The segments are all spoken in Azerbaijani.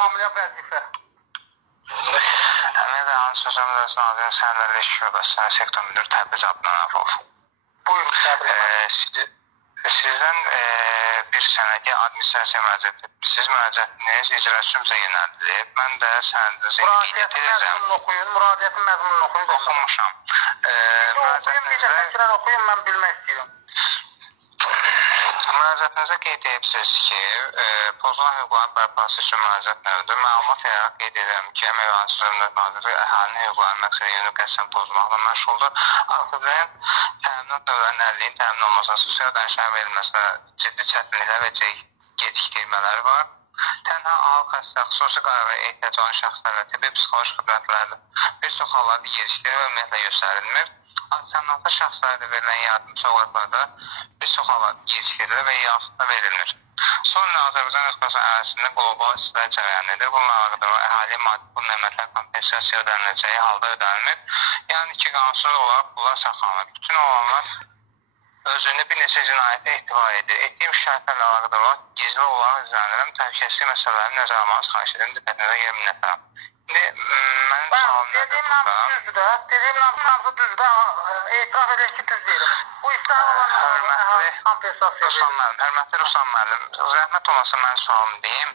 familiya vəzifə. Əmin edirəm, Sosial Müdafiə Nazirinin Səhərlər İş Şöbəsinin sektor müdürü Təbriz Abdülənəfov. Buyurun, Təbriz. Sizdən bir sənədi administrasiya müraciət etmişsiniz. Siz müraciətiniz icraçımıza yönəldilib. Mən də sənədinizi qeyd edəcəm. Müraciətin məzmununu oxuyun. Oxumuşam. Müraciətinizdə oxuyun, mən bilmək istəyirəm. Müraciətinizə qeyd edirsiniz ki, pozulan hüquqların bərpası üçün müraciət növüdür. Məlumat verərək qeyd edirəm ki, Əmək və Sosial Naziri əhalinin hüquqlarının məqsədi yönü qəsdən pozmaqla məşğuldur. Abituriyent təminat növlərinin əlilliyin təmin olmasına, sosial ödənişlərin verilməsinə ciddi çətinliklər və gecikdirmələr var. Tənha ağır xəstə, xüsusi qərara ehtiyacı olan şəxslərlə tibbi psixoloji xidmətlərlə bir çox hallarda gecikdirir və ümumiyyətlə göstərilmir. Təminatlı şəxslərdə verilən yardım sovqatlarda bir çox hallarda gecikdirilir və yaxud da verilmir. Son ildə Azərbaycan Respublikası ərazisində qlobal istilər cərəyan edir. Bununla əlaqədar əhaliyə maddi pul nəmətlər kompensasiya ödəniləcəyi halda ödənilmir. Yəni ki, qanunsuz olaraq bunlar saxlanılır. Bütün olanlar özünü bir neçə cinayətə ehtiva edir. Etdiyim şikayətlərlə əlaqədar olaraq gizli olaraq izlənirəm. Təhlükəsizlik məsələlərini nəzərə almanızı xahiş edirəm. Diqqətinizə görə minnətdaram. İndi mənim sualım nədir burada? Dediyim namazı düzdür. Etiraf edək ki, düz deyirəm. Bu istihar olanlar kompensasiya verir. Hörmətli Ruslan müəllim, zəhmət olmasa mən sualımı deyim.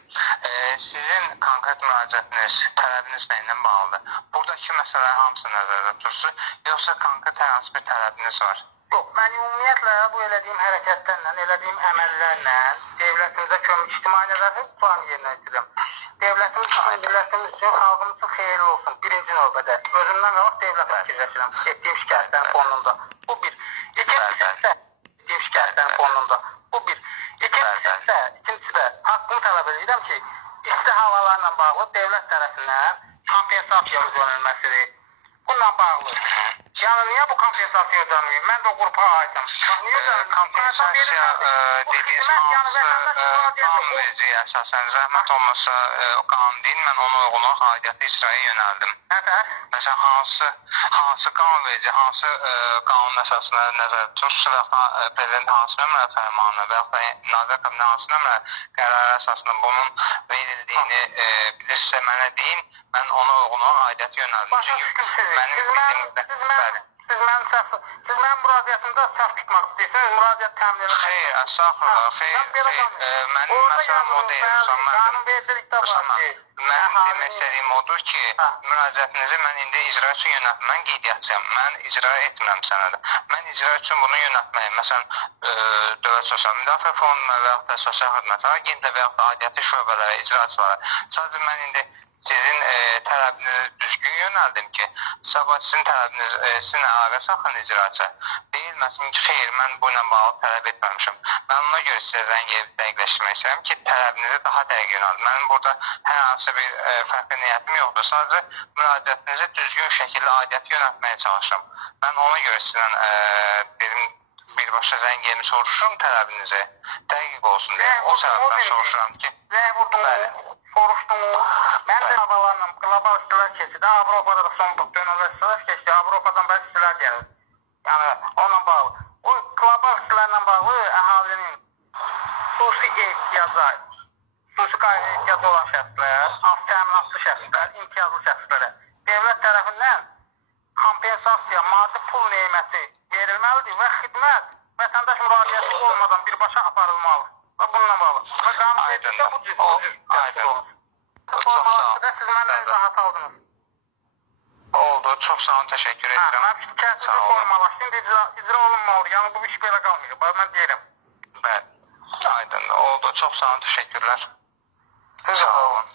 Sizin konkret müraciətiniz, tələbiniz nə ilə bağlıdır? Buradakı məsələlər hamısı nəzərdə tutursunuz, yoxsa konkret hər hansı bir tələbiniz var? Yox, mən ümumiyyətlə bu elədiyim hərəkətlərlə, elədiyim əməllərlə devlətimizə kömək, ictimai nəzarət planı yerinə yetirirəm. Devlətimiz üçün, millətimiz üçün, xalqımız üçün xeyirli olsun, birinci növbədə. Özümdən qabaq devlətə fikirləşirəm, etdiyim şikayətlərin fonunda. Bu bir. İkincisi isə, etdiyim şikayətlərin fonunda. Bu bir. İkincisi də, haqqımı tələb edirəm ki, isti havalarla bağlı devlət tərəfindən kompensasiya ödənilməsidir. Bununla bağlı. Yəni, niyə bu kompensasiya ödənməyim? Mən də o qrupa aidim. Kompensasiya dediyiniz hansı qanun verici əsasən zəhmət olmasa qanun deyil, mən ona uyğun olaraq aidiyyatı icraya yönəldim. Nədir? Məsələn, hansı qanun verici, hansı qanun əsasına nəzərdə tutursa və prezident hansı nömrə fərmanı və yaxud da Nazirlər Kabineti hansı nömrə qərarı əsasında bunun verildiyini bilirsə mənə deyin, mən ona uyğun olaraq aidiyyatı yönəldim. Siz mənim müraciətimdə səhv tutmaq istəyirsiniz, müraciət təmin eləmək. Xeyr, əsaxırlar, mənim məsələm o deyil, mənim demək istədiyim odur ki, müraciətinizi mən indi icra üçün yönətmən qeydiyyatçıyam, mən icra etmirəm sənədə. Mən icra üçün bunu yönətməyim, məsələn, Dövlət Sosial Müdafiə Fonduna və yaxud da Sosial Xidmət Agentliyə və yaxud da aidiyyatı şöbələrə, icraçılara. Sadəcə mən indi sizin tələbinizi düzgün yönəldim ki, sabah sizin tələbiniz, sizin əlaqə saxlan icraçı. Deyilməsin ki, xeyr, mən bu ilə bağlı tələb etməmişim. Mən ona görə sizə zəng edib dəqiqləşdirmək istəyirəm ki, tələbinizi daha dəqiq yönəldim. Mənim burada hər hansı bir fərqli niyyətim yoxdur. Sadəcə müraciətinizi düzgün şəkildə aidiyyatı yönəltməyə çalışıram. Mən ona görə sizdən dedim, birbaşa zəng edib soruşurum tələbinizi. Dəqiq olsun deyə. O səbəbdən soruşuram ki, soruşdum. Mən də havalarla qlobal istilər keçirdi. Avropada da son dönələr istilər keçdi. Avropadan bəzi istilər gəlir. Yəni, onunla bağlı. O qlobal istlərlə bağlı əhalinin xüsusi ehtiyacı, xüsusi qayğı ehtiyacı olan şəxslər, az təminatlı şəxslər, imtiyazlı şəxslərə devlət tərəfindən kompensasiya, maddi pul neyməti verilməlidir və xidmət vətəndaş müraciəti olmadan birbaşa aparılmalı. Və bununla bağlı. Və qanun edilsə bu cür olur. Formalaşdırda siz məndən rahat aldınız. Oldu, çox sağ olun, təşəkkür edirəm. Mən kəsində formalaşdım, icra olunmalı. Yəni bu iş belə qalmayıb, mən deyirəm. Bəli, aydın, oldu, çox sağ olun, təşəkkürlər. Sağ olun.